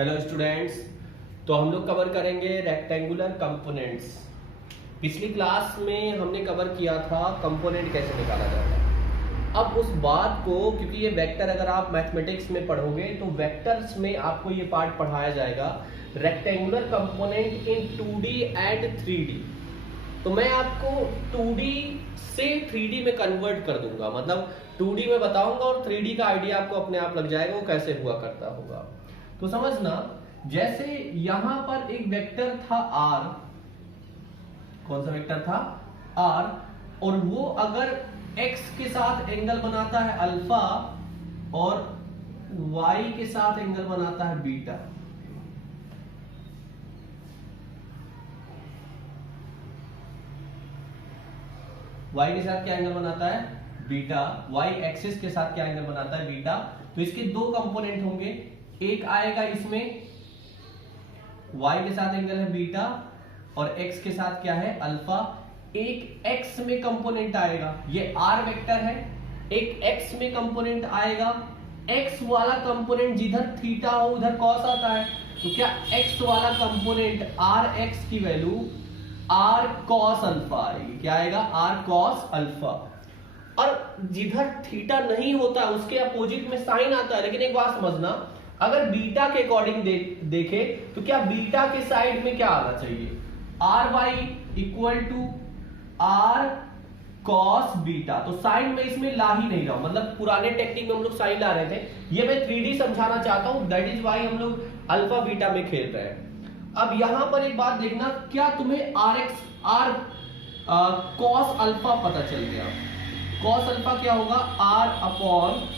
Hello students. तो हम लोग कवर करेंगे रेक्टेंगुलर कंपोनेंट्स। पिछली क्लास में हमने कवर किया था कंपोनेंट कैसे निकाला जाता है। अब उस बात को, क्योंकि ये वेक्टर अगर आप मैथमेटिक्स में पढ़ोगे तो वेक्टर्स में आपको ये पार्ट पढ़ाया जाएगा rectangular component in 2D and 3D। तो मैं आपको 2D से 3D में कन्वर्ट कर दूंगा, मतलब 2D में बताऊंगा और 3D का आइडिया आपको अपने आप लग जाएगा वो कैसे हुआ करता होगा। तो समझना, जैसे यहां पर एक वेक्टर था r, कौन सा वेक्टर था r, और वो अगर x के साथ एंगल बनाता है अल्फा और y के साथ एंगल बनाता है बीटा। y के साथ क्या एंगल बनाता है बीटा, y एक्सिस के साथ क्या एंगल बनाता है बीटा। तो इसके दो कंपोनेंट होंगे, एक आएगा इसमें y के साथ एंगल है बीटा और x के साथ क्या है अल्फा। एक x में कंपोनेंट आएगा, ये r वेक्टर है, एक x में कंपोनेंट आएगा। x वाला कंपोनेंट जिधर थीटा हो उधर कॉस आता है, तो क्या x वाला कंपोनेंट rx की वैल्यू r cos अल्फा आएगी। क्या आएगा r cos अल्फा। और जिधर थीटा नहीं होता उसके अपोजिट में साइन आता है। लेकिन एक बात समझना, अगर बीटा के अकॉर्डिंग देखे तो क्या बीटा के साइड में क्या आना चाहिए, r y equal to r cos beta. तो साइन में इसमें ला ही नहीं रहा हूं, मतलब पुराने टेक्निक में हम लोग साइन ला रहे थे, ये मैं 3D समझाना चाहता हूं, दैट इज वाई हम लोग अल्फा बीटा में खेल रहे हैं। अब यहां पर एक बात देखना, क्या तुम्हें आर कॉस अल्फा पता चल गया। कॉस अल्फा क्या होगा r upon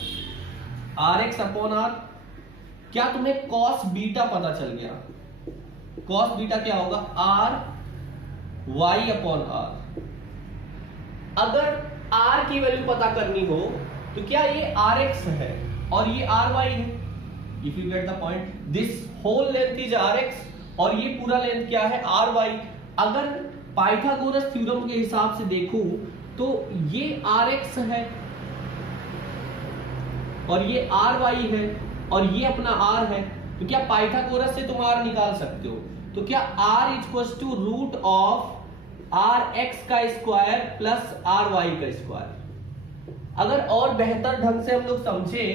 r x upon r. क्या तुम्हें कॉस बीटा पता चल गया, कॉस बीटा क्या होगा आर वाई अपॉन आर। अगर आर की वैल्यू पता करनी हो तो क्या ये आर एक्स है और ये आर वाई है। If you get the point, this whole length is r x और ये पूरा लेंथ क्या है आर वाई। अगर पाइथागोरस थ्योरम के हिसाब से देखूं तो ये आर एक्स है और ये आर वाई है और ये अपना r है। तो क्या पाइथागोरस से तुम r निकाल सकते हो। तो क्या r equal to root of r x का स्क्वायर प्लस आर वाई का स्क्वायर। अगर और बेहतर ढंग से हम लोग समझे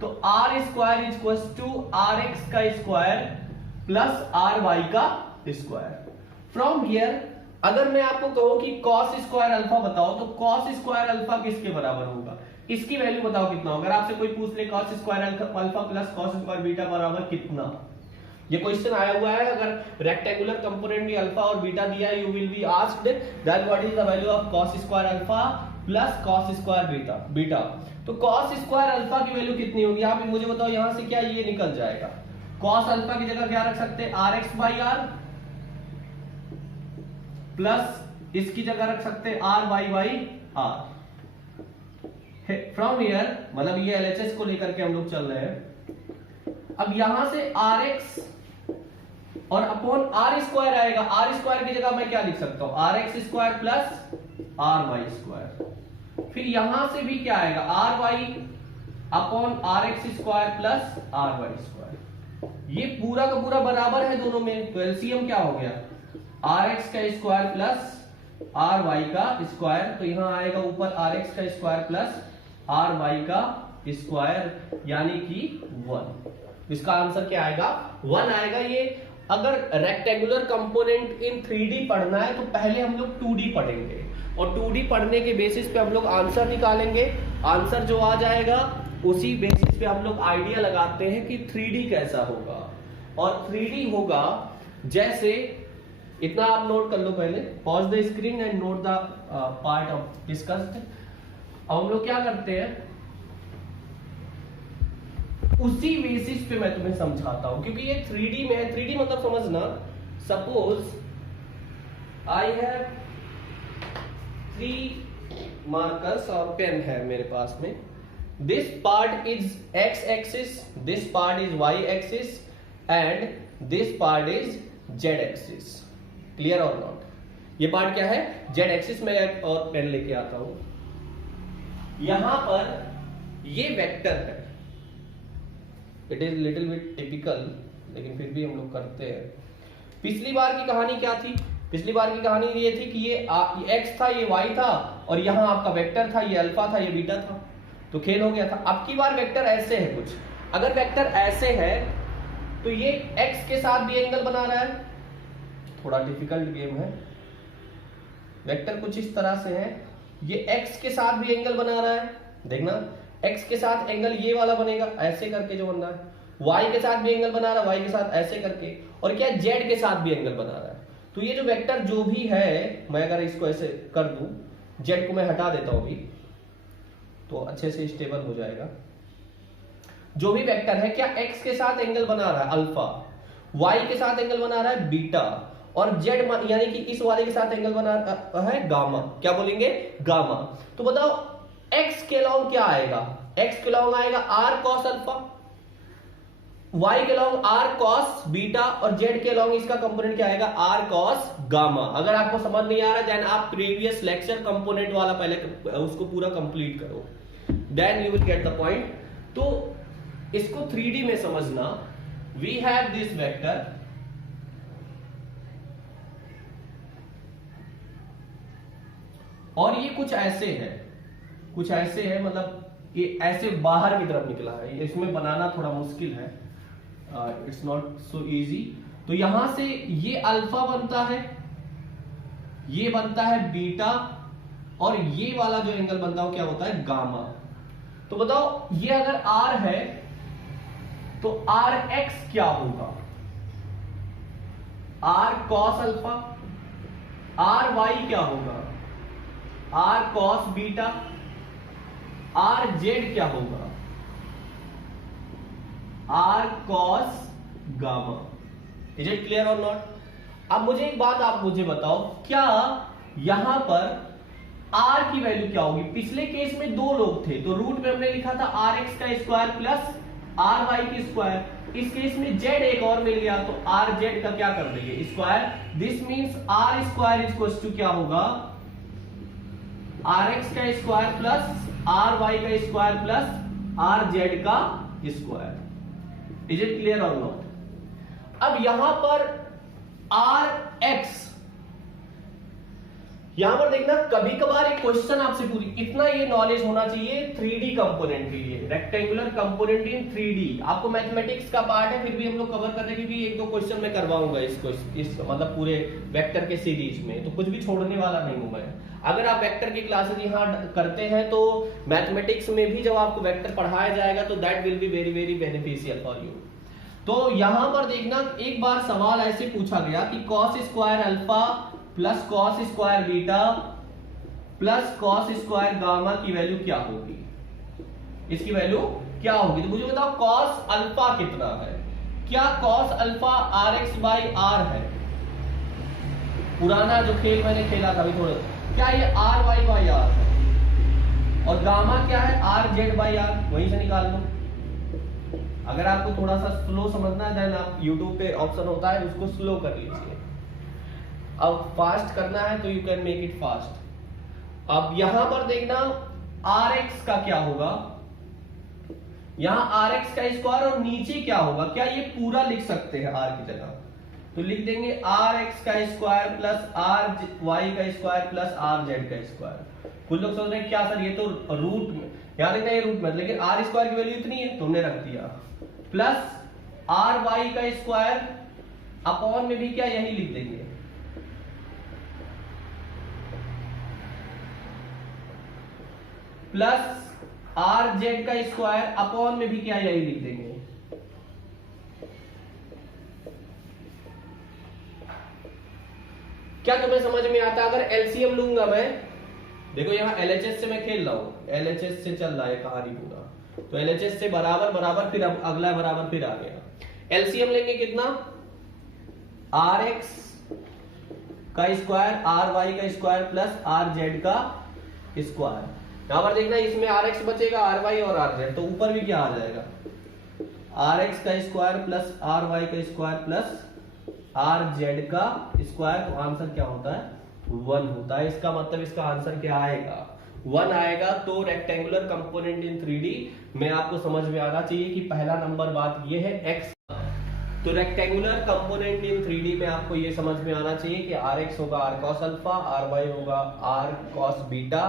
तो r square equal to r x का स्क्वायर प्लस आर वाई का स्क्वायर। फ्रॉम हियर अगर मैं आपको कहूं कि कॉस स्क्वायर अल्फा बताओ तो कॉस स्क्वायर अल्फा किसके बराबर होगा, इसकी वैल्यू बताओ कितना होगा। अगर आपसे कोई पूछ ले cos square alpha plus cos square beta बराबर कितना, ये क्वेश्चन आया हुआ है। अगर रेक्टेंगुलर कंपोनेंट में अल्फा और बीटा दिया है, you will be asked that what is the value of cos square alpha plus cos square beta. तो कॉस स्क्वायर अल्फा की वैल्यू कितनी होगी, आप मुझे बताओ। यहां से क्या ये निकल जाएगा, कॉस अल्फा की जगह क्या रख सकते हैं r x by r plus इसकी जगह रख सकते हैं r y by r. From here मतलब ये एलएचएस को लेकर के हम लोग चल रहे हैं। अब यहां से आर एक्स और अपॉन आर स्क्वायर आएगा, आर स्क्वायर की जगह मैं क्या लिख सकता हूं r x square plus r y square. फिर यहां से भी क्या आएगा r y upon r x square plus r y square. ये पूरा का पूरा बराबर है दोनों में, तो एलसीएम क्या हो गया आर एक्स का स्क्वायर प्लस आर वाई का स्क्वायर। तो यहां आएगा ऊपर आर एक्स का स्क्वायर प्लस आर वाई का स्क्वायर यानी कि 1। इसका आंसर क्या आएगा 1 आएगा। ये अगर रेक्टेंगुलर कंपोनेंट इन 3D पढ़ना है तो पहले हम लोग 2D पढ़ेंगे और 2D पढ़ने के बेसिस पे हम लोग आंसर निकालेंगे। आंसर जो आ जाएगा उसी बेसिस पे हम लोग आइडिया लगाते हैं कि 3D कैसा होगा। और 3D होगा जैसे, इतना आप नोट कर लो पहले, pause the screen and note the part of discussed. अब हम लोग क्या करते हैं उसी बेसिस पे मैं तुम्हें समझाता हूं, क्योंकि ये 3D में है। 3D मतलब समझना, सपोज आई हैव 3 मार्कर्स और पेन है मेरे पास में। This part is x axis, this part is y axis and this part is z axis. Clear और नॉट। ये पार्ट क्या है z एक्सिस। में एक और पेन लेके आता हूं। यहां पर ये वेक्टर है, it is little bit typical लेकिन फिर भी हम लोग करते हैं। पिछली बार की कहानी क्या थी? पिछली बार की कहानी ये थी कि ये x था, ये y था, और यहाँ आपका वेक्टर था, ये अल्फा था, ये बीटा था, तो खेल हो गया था। अब की बार वेक्टर ऐसे है कुछ। अगर वेक्टर ऐसे है तो ये x के साथ भी एंगल बना रहा है, थोड़ा डिफिकल्ट गेम है। वेक्टर कुछ इस तरह से है, ये x के साथ भी एंगल बना रहा है, देखना x के साथ एंगल ये वाला बनेगा ऐसे करके जो बन रहा है, y के साथ भी एंगल बना रहा है, y के साथ ऐसे करके, और क्या z के साथ भी एंगल बना रहा है। तो ये जो वेक्टर जो भी है, मैं अगर इसको ऐसे कर दूं, z को मैं हटा देता हूं अभी, तो अच्छे से स्टेबल हो जाएगा। जो भी वेक्टर है क्या x के साथ एंगल बना रहा है अल्फा, y के साथ एंगल बना रहा है बीटा, और z यानी कि इस वाले के साथ एंगल बना रहा है गामा। क्या बोलेंगे? गामा। तो बताओ x के लॉन्ग क्या आएगा? x के लॉन्ग आएगा r cos अल्फा, y के लॉन्ग r cos बीटा, और z के लॉन्ग इसका कंपोनेंट क्या आएगा? r cos gamma. अगर आपको समझ नहीं आ रहा देन आप प्रीवियस लेक्चर कंपोनेंट वाला पहले उसको पूरा कंप्लीट करो, then you will get the point. तो इसको 3D में समझना। वी हैव दिस वेक्टर, और ये कुछ ऐसे है, कुछ ऐसे है, मतलब ये ऐसे बाहर की तरफ निकला है, इसमें बनाना थोड़ा मुश्किल है, इट्स नॉट सो इजी। तो यहां से ये अल्फा बनता है, ये बनता है बीटा, और ये वाला जो एंगल बनता है वो क्या होता है? गामा। तो बताओ ये अगर r है तो rx क्या होगा? r cos अल्फा, ry क्या होगा? r cos बीटा, rz क्या होगा? r cos gamma. Is it clear और नॉट? अब मुझे एक बात आप मुझे बताओ, क्या यहां पर r की वैल्यू क्या होगी? पिछले केस में दो लोग थे तो रूट में हमने लिखा था rx का स्क्वायर प्लस ry की स्क्वायर। इस केस में z एक और मिल गया तो rz का क्या कर देंगे? Square. This means r square equals to क्या होगा? rx का स्क्वायर प्लस ry का स्क्वायर प्लस rz का स्क्वायर। इज इट क्लियर और नॉट? अब यहां पर rx, यहां पर देखना कभी कभार एक क्वेश्चन आपसे पूरी, इतना ये नॉलेज होना चाहिए 3D कंपोनेंट के लिए, रेक्टेंगुलर कंपोनेंट इन 3D। आपको मैथमेटिक्स का पार्ट है फिर भी हम लोग कवर कर रहे हैं, क्योंकि एक दो क्वेश्चन मैं करवाऊंगा इसको, इस मतलब पूरे वेक्टर के सीरीज में, तो कुछ भी छोड़ने वाला नहीं हूं मैं। अगर आप वेक्टर की क्लासेज यहाँ करते हैं तो मैथमेटिक्स में भी जब आपको वेक्टर पढ़ाया जाएगा तो that will be very very beneficial for you. तो यहां पर देखना एक बार सवाल ऐसे पूछा गया कि cos square alpha plus cos square beta plus cos square gamma की वैल्यू क्या होगी? इसकी वैल्यू क्या होगी? तो मुझे बताओ कॉस अल्फा कितना है? क्या cos alpha rx by r है? पुराना जो खेल मैंने खेला था अभी थोड़ा, क्या ये ry बाई r है? और गामा क्या है? rz बाई r, वहीं से निकाल लो। अगर आपको थोड़ा सा स्लो समझना है देन आप YouTube पे ऑप्शन होता है उसको स्लो कर लीजिए, अब फास्ट करना है तो you can make it fast. अब यहां पर देखना rx का क्या होगा? यहां rx का स्क्वायर, और नीचे क्या होगा? क्या ये पूरा लिख सकते हैं r की जगह? तो लिख देंगे rx का स्क्वायर प्लस ry का स्क्वायर प्लस rz का स्क्वायर। कुछ लोग सोच रहे हैं क्या सर ये तो रूट में, याद देखना ये रूट में, लेकिन r स्क्वायर की वैल्यू इतनी है तुमने रख दिया, प्लस ry का स्क्वायर अपॉन में भी क्या यही लिख देंगे, प्लस rz का स्क्वायर अपॉन में भी क्या यही लिख देंगे। क्या तुम्हें समझ में आता? अगर एलसीएम लूंगा मैं, देखो यहाँ एलएचएस से मैं खेल रहा हूं, एलएचएस से चल रहा है कहानी पूरा, तो एलएचएस से बराबर बराबर, फिर अब अगला बराबर फिर आ गया। एलसीएम लेंगे कितना? rx का स्क्वायर ry का स्क्वायर प्लस rz का स्क्वायर। यहां पर देखना इसमें rx बचेगा, ry और rz, तो ऊपर भी क्या आ जाएगा? rx का स्क्वायर प्लस ry का स्क्वायर प्लस rz का स्क्वायर। तो आंसर क्या होता है? 1 होता है। इसका मतलब इसका आंसर क्या आएगा? 1 आएगा। तो रेक्टेंगुलर कंपोनेंट इन 3D में आपको समझ में आना चाहिए कि पहला नंबर बात यह है x। तो रेक्टेंगुलर कंपोनेंट इन 3D में आपको ये समझ में आना चाहिए कि rx होगा r cos अल्फा, ry होगा r cos बीटा,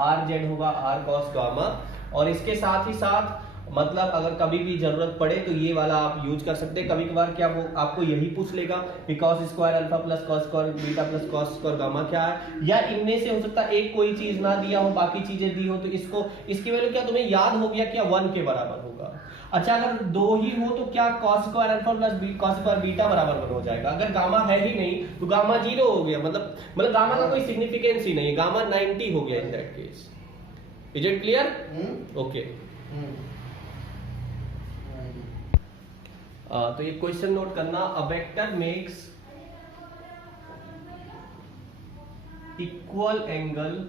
rz होगा r cos गामा। और इसके साथ ही साथ मतलब अगर कभी भी जरूरत पड़े तो ये वाला आप यूज कर सकते हैं। कभी कभार क्या वो आपको यही पूछ लेगा कि cos square alpha plus cos square beta plus cos square gamma क्या है, या इनमें से हो सकता है एक कोई चीज ना दिया हो बाकी चीजें दी हो, तो इसको इसकी वैल्यू क्या तुम्हें याद हो गया, क्या 1 के बराबर होगा। अच्छा अगर 2 ही हो तो क्या cos square alpha plus cos square beta बराबर 1 हो जाएगा। अगर गामा है ही नहीं तो गामा 0 हो गया, मतलब गामा का कोई सिग्निफिकेंस ही नहीं, गामा 90 हो गया in that case. Is it clear? Okay. तो ये क्वेश्चन नोट करना, a vector makes equal angle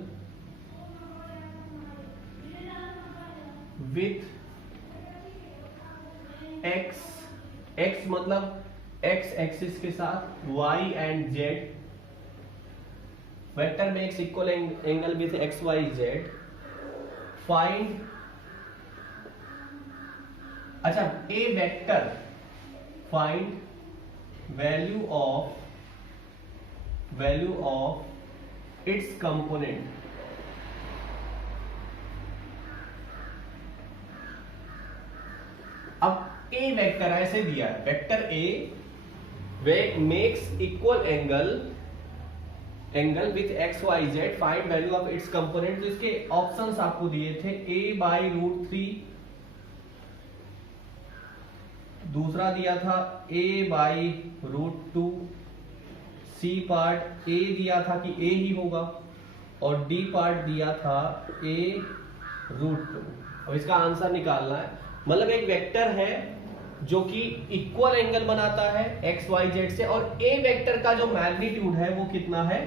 with x मतलब x एक्सिस के साथ y and z, vector makes equal angle with x y z, find, अच्छा ए vector find value of its component। अब ए vector ऐसे दिया है, vector a makes equal angle with x y z, find value of its component. तो इसके options आपको दिए थे a/√3, दूसरा दिया था a/√2, सी पार्ट ए दिया था कि ए ही होगा, और डी पार्ट दिया था a√2। अब इसका आंसर निकालना है, मतलब एक वेक्टर है जो कि इक्वल एंगल बनाता है एक्स वाई जेड से, और ए वेक्टर का जो मैग्नीट्यूड है वो कितना है,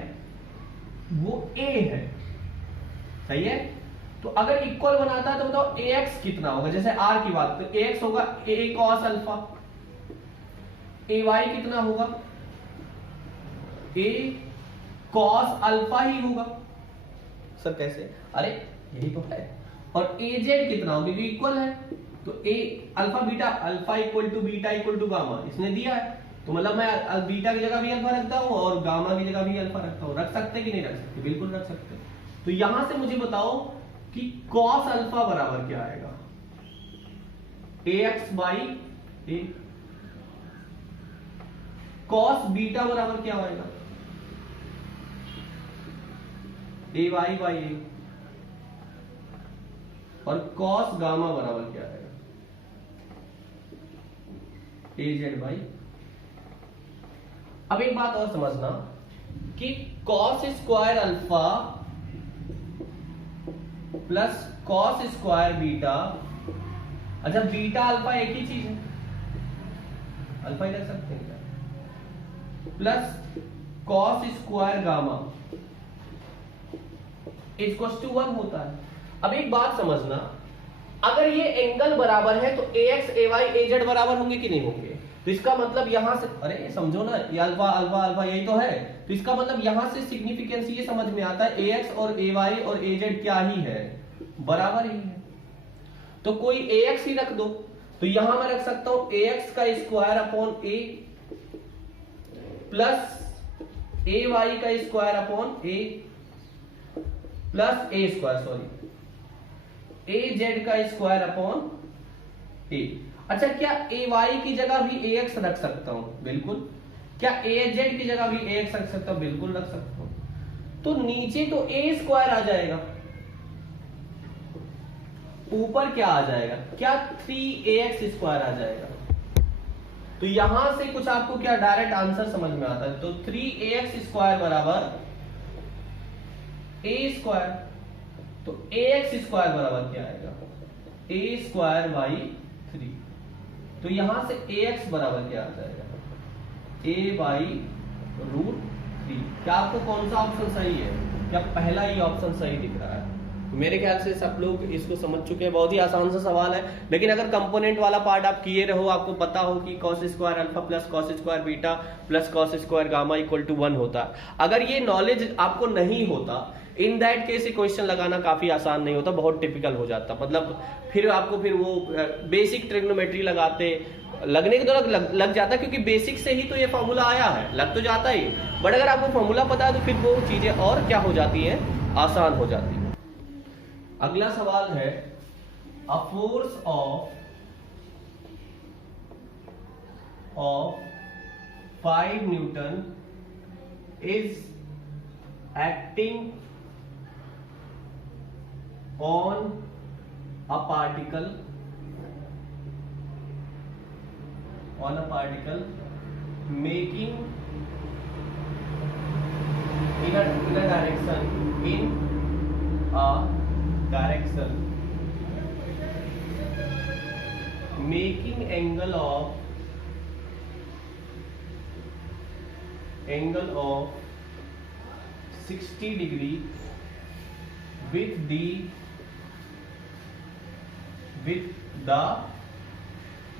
वो ए है, सही है। तो अगर इक्वल बनाता है तो बताओ ax कितना होगा, जैसे r की बात, तो ax होगा a cos अल्फा, ay कितना होगा, a cos अल्फा ही होगा। सर कैसे, अरे यही तो है। और az कितना होगा, क्योंकि इक्वल है, तो a alpha beta, alpha equal to beta equal to gamma, इसने दिया है, तो मतलब मैं बीटा की जगह भी अल्फा रखता हूं और गामा की जगह भी अल्फा रखता हूं। रख सकते कि नहीं रख सकते, बिल्कुल रख सकते। तो यहां से मुझे बताओ कि cos अल्फा बराबर क्या आएगा, ax/a, cos बीटा बराबर क्या आएगा, ay/a, और cos गामा बराबर क्या आएगा, az/। अब एक बात और समझना कि cos square alpha plus cos square beta, अच्छा बीटा अल्फा एक ही चीज है, अल्फा ही रख सकते हैं क्या, plus cos square gamma equals to 1 होता है। अब एक बात समझना, अगर ये एंगल बराबर है तो ax ay az बराबर होंगे कि नहीं होंगे, तो इसका मतलब यहां से, अरे समझो ना, ये अल्फा अल्फा अल्फा यही तो है, तो इसका मतलब यहां से सिग्निफिकेंस ये समझ में आता है ax और ay और az क्या ही है, बराबर ही है। तो कोई ax ही रख दो, तो यहां मैं रख सकता हूं ax का square upon a plus ay का square upon a plus a square, sorry az का स्क्वायर अपॉन a। अच्छा क्या ay की जगह भी ax रख सकता हूं, बिल्कुल। क्या az की जगह भी ax रख सकता हूं, बिल्कुल रख सकता हूं। तो नीचे तो a स्क्वायर आ जाएगा, ऊपर क्या आ जाएगा, क्या 3ax स्क्वायर आ जाएगा। तो यहां से कुछ आपको क्या डायरेक्ट आंसर समझ में आता है, तो 3ax स्क्वायर बराबर a स्क्वायर, तो ax स्क्वायर बराबर क्या आएगा, a स्क्वायर बाई 3। तो यहां से ax बराबर क्या आ जाएगा, a/√3। क्या आपको कौन सा ऑप्शन सही है, क्या पहला ही ऑप्शन सही दिख रहा है? मेरे ख्याल से सब लोग इसको समझ चुके हैं, बहुत ही आसान सा सवाल है। लेकिन अगर कंपोनेंट वाला पार्ट आप किए रहो, आपको पता हो कि cos square alpha plus cos square beta plus cos square gamma equal to 1 होता है, अगर ये नॉलेज आपको नहीं होता, इन दैट केस क्वेश्चन लगाना काफी आसान नहीं होता, बहुत टिपिकल हो जाता, मतलब फिर आपको फिर वो बेसिक ट्रिग्नोमेट्री लगने के दौरान लग जाता है, क्योंकि बेसिक से ही तो ये फॉर्मूला आया है, लग तो जाता ही, बट अगर आपको फॉर्मूला पता है तो फिर वो चीजें और क्या हो जाती हैं, आसान हो जाती है। अगला सवाल है, a force of 5 Newton is acting on a particle making in a direction making angle of 60 degree with the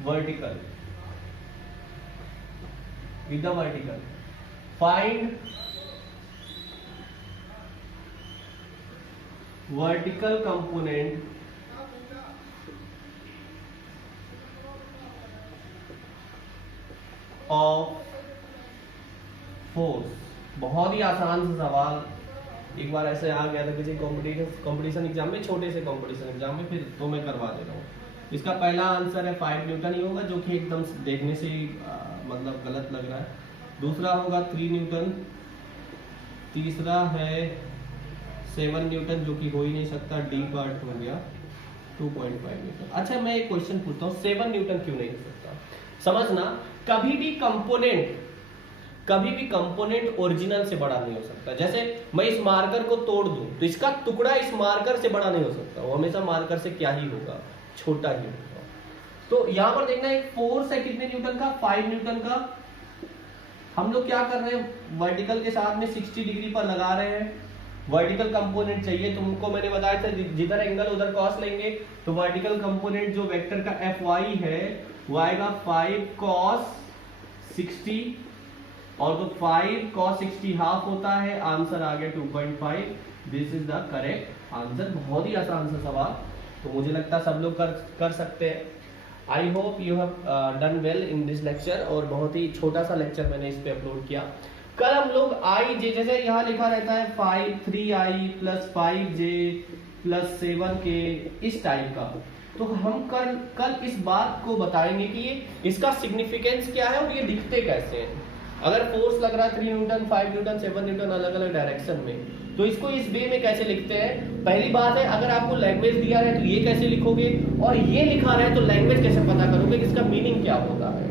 vertical. Find vertical component of force। बहुत ही आसान सा सवाल, एक बार ऐसे आ गया था किसी कंपटीशन एग्जाम में, छोटे से कंपटीशन एग्जाम में, फिर तो मैं करवा दे रहा हूँ। इसका पहला आंसर है 5 न्यूटन ही होगा, जो कि एकदम देखने से ही मतलब गलत लग रहा है। दूसरा होगा 3 न्यूटन, तीसरा है 7 न्यूटन, जो कि हो ही नहीं सकता, डी पार्ट हो गया 2.5 न्यूटन। अच्छा, मैं एक क्वेश्चन पूछता हूँ, 7 न्यूटन क्यों नहीं हो सकता? समझना, कभी भी कंपोनेंट ओरिजिनल से बड़ा नहीं हो सकता। जैसे मैं इस मार्कर को तोड़ दूं तो इसका टुकड़ा इस मार्कर से बड़ा नहीं हो सकता, वो हमेशा मार्कर से क्या ही होगा, छोटा ही होगा। तो यहां पर देखना, एक फोर्स है कितने न्यूटन का, 5 न्यूटन का। हम लोग क्या कर रहे हैं, वर्टिकल के साथ में 60 डिग्री पर लगा रहे हैं, वर्टिकल कंपोनेंट चाहिए। तुमको मैंने बताया था जिधर एंगल उधर कॉस लेंगे, तो वर्टिकल कंपोनेंट जो वेक्टर का Fy है वो आएगा 5 cos 60, और तो 5 cos 60 हाफ होता है, आंसर आ गया 2.5। This is the correct answer. बहुत ही आसान सा सवाल, तो मुझे लगता है सब लोग कर सकते हैं। I hope you have done well in this lecture, और बहुत ही छोटा सा लेक्चर मैंने इस पे अपलोड किया। कल हम लोग आई जे, जैसे यहाँ लिखा रहता है 3i + 5j + 7k, इस टाइप का, तो हम कल इस बात को बताएंगे कि ये इसका सिग्निफिकेंस क्या है और ये दिखते कैसे हैं। अगर फोर्स लग रहा है 3 न्यूटन, 5 न्यूटन, 7 न्यूटन अलग अलग डायरेक्शन में, तो इसको इस वे में कैसे लिखते हैं। पहली बात है, अगर आपको लैंग्वेज दिया है तो ये कैसे लिखोगे, और ये लिखा रहा है तो लैंग्वेज कैसे पता करोगे कि इसका मीनिंग क्या होता है।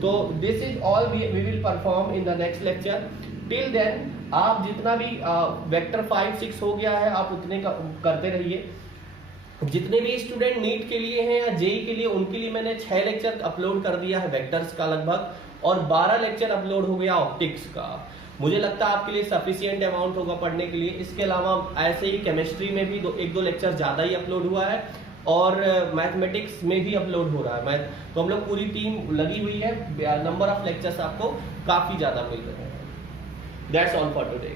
तो this is all we will perform in the next lecture. Till then आप जितना भी वेक्टर 5, 6 हो गया है, आप उतने का करते रहिए। जितने भी स्टूडेंट नीट के लिए हैं या जेई के लिए, उनके लिए मैंने 6 लेक्चर अपलोड कर दिया है वेक्टर्स का लगभग, और 12 लेक्चर अपलोड हो गया ऑप्टिक्स का। मुझे लगता है आपके लिए सफिशिएंट अमाउंट होगा पढ़ने के लिए। इसके अलावा ऐसे ही केमिस्ट्री में भी 1-2 लेक्चर ज्यादा ही अपलोड हुआ है, और मैथमेटिक्स में भी अपलोड हो रहा है। तो हम लोग पूरी टीम लगी हुई है, नंबर ऑफ लेक्चर्स आपको काफी ज्यादा मिल रहे हैं। That's all for today.